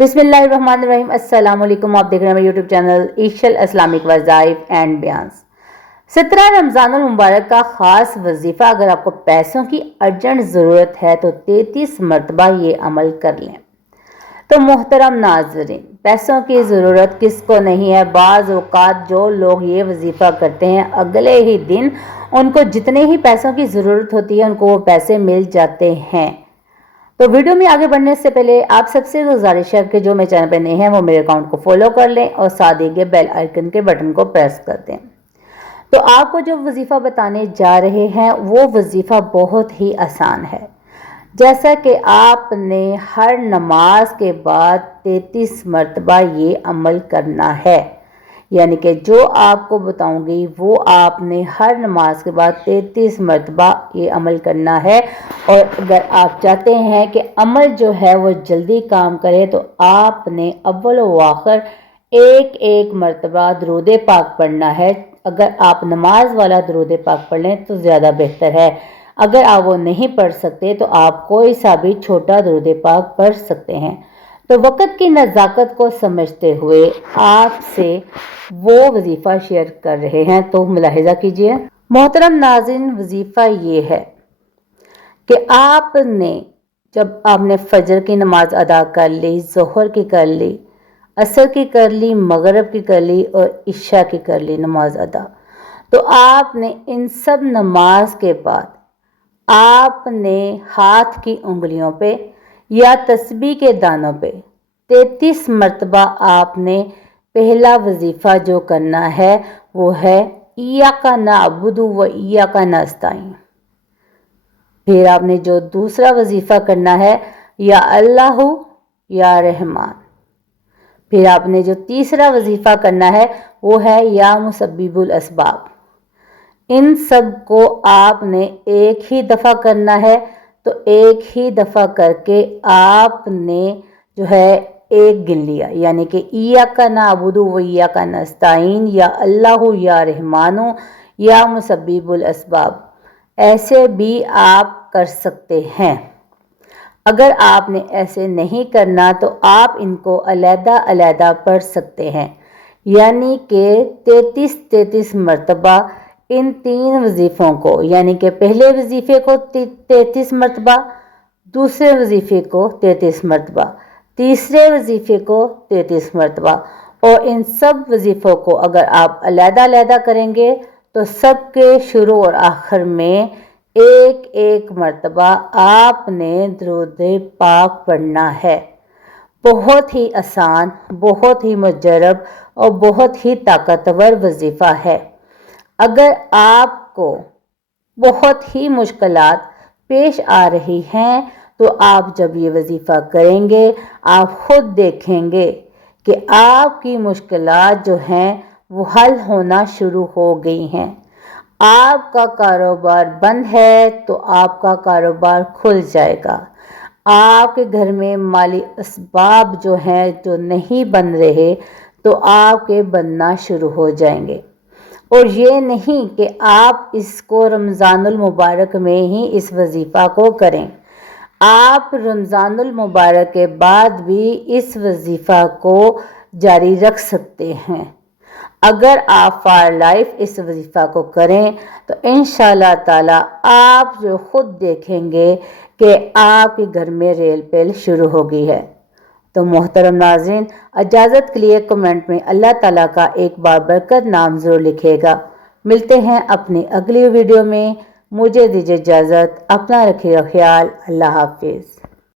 बिस्मिल्लाहिर्रहमानिर्रहीम। अस्सलाम वालेकुम। आप देख रहे हैं मेरे यूट्यूब चैनल ईशल इस्लामिक वज़ाइफ एंड बयान्स। 17 रमज़ानुल मुबारक का ख़ास वजीफ़ा। अगर आपको पैसों की अर्जेंट ज़रूरत है तो 33 मरतबा ये अमल कर लें। तो मोहतरम नाज़रीन, पैसों की ज़रूरत किसको नहीं है। बाज़ औक़ात जो लोग ये वजीफ़ा करते हैं अगले ही दिन उनको जितने ही पैसों की ज़रूरत होती है उनको वो पैसे मिल जाते हैं। तो वीडियो में आगे बढ़ने से पहले आप सबसे गुजारिश है कि जो मेरे चैनल पे नए हैं वो मेरे अकाउंट को फॉलो कर लें और साथ ही बेल आइकन के बटन को प्रेस कर दें। तो आपको जो वजीफ़ा बताने जा रहे हैं वो वजीफ़ा बहुत ही आसान है। जैसा कि आपने हर नमाज के बाद 33 मरतबा ये अमल करना है, यानी कि जो आपको बताऊंगी वो आपने हर नमाज के बाद 33 मरतबा ये अमल करना है। और अगर आप चाहते हैं कि अमल जो है वो जल्दी काम करे तो आपने अव्वल व आखिर एक एक मरतबा दरूद पाक पढ़ना है। अगर आप नमाज वाला दरूद पाक पढ़ लें तो ज़्यादा बेहतर है। अगर आप वो नहीं पढ़ सकते तो आप कोई सा भी छोटा दरूद पाक पढ़ सकते हैं। तो वक़्त की नज़ाकत को समझते हुए आपसे वो वजीफ़ा शेयर कर रहे हैं, तो मुलाहिज़ा कीजिए। मोहतरम नाज़रीन, वजीफ़ा ये है कि आपने जब आपने फजर की नमाज अदा कर ली, ज़ोहर की कर ली, असर की कर ली, मगरिब की कर ली और इशा की कर ली नमाज अदा, तो आपने इन सब नमाज के बाद आपने हाथ की उंगलियों पे या तस्बीह के दानों पे 33 मरतबा आपने पहला वजीफ़ा जो करना है वो है इय्याका नअबुदु व इय्याका नस्तईन। फिर आपने जो दूसरा वजीफ़ा करना है या अल्लाहु या रहमान। फिर आपने जो तीसरा वजीफ़ा करना है वो है या मुसब्बिबुल असबाब। इन सब को आपने एक ही दफ़ा करना है। तो एक ही दफ़ा करके आपने जो है एक गिन लिया, यानी कि इय्याका नअबुदु व इय्याका नस्तईन या अल्लाहु या रहमानु या मुसब्बिबुल असबाब। ऐसे भी आप कर सकते हैं। अगर आपने ऐसे नहीं करना तो आप इनको अलहदा अलहदा पढ़ सकते हैं, यानी कि 33 मरतबा इन तीन वजीफ़ों को, यानी कि पहले वजीफ़े को 33 मरतबा, दूसरे वजीफ़े को 33 मरतबा, तीसरे वजीफ़े को 33 मरतबा। और इन सब वजीफ़ों को अगर आप अलहदा अलहदा करेंगे तो सबके शुरू और आखिर में एक एक मरतबा आपने दरूद पाक पढ़ना है। बहुत ही आसान, बहुत ही मुजर्रब और बहुत ही ताकतवर वजीफ़ा है। अगर आपको बहुत ही मुश्किलात पेश आ रही हैं तो आप जब ये वजीफ़ा करेंगे आप खुद देखेंगे कि आपकी मुश्किलात जो हैं वो हल होना शुरू हो गई हैं। आपका कारोबार बंद है तो आपका कारोबार खुल जाएगा। आपके घर में माली असबाब जो हैं जो नहीं बन रहे तो आपके बनना शुरू हो जाएंगे। और ये नहीं कि आप इसको रमज़ानुल मुबारक में ही इस वजीफ़ा को करें, आप रमज़ानुल मुबारक के बाद भी इस वजीफ़ा को जारी रख सकते हैं। अगर आप फॉर लाइफ इस वजीफ़ा को करें तो इंशाअल्लाह ताला आप जो खुद देखेंगे कि आपके घर में रेल पेल शुरू हो गई है। तो मोहतरम नाज़रीन, इजाज़त के लिए कमेंट में अल्लाह ताला का एक बाबरकत नाम ज़रूर लिखिएगा। मिलते हैं अपनी अगली वीडियो में। मुझे दीजिए इजाज़त। अपना रखिएगा ख्याल। अल्लाह हाफिज़।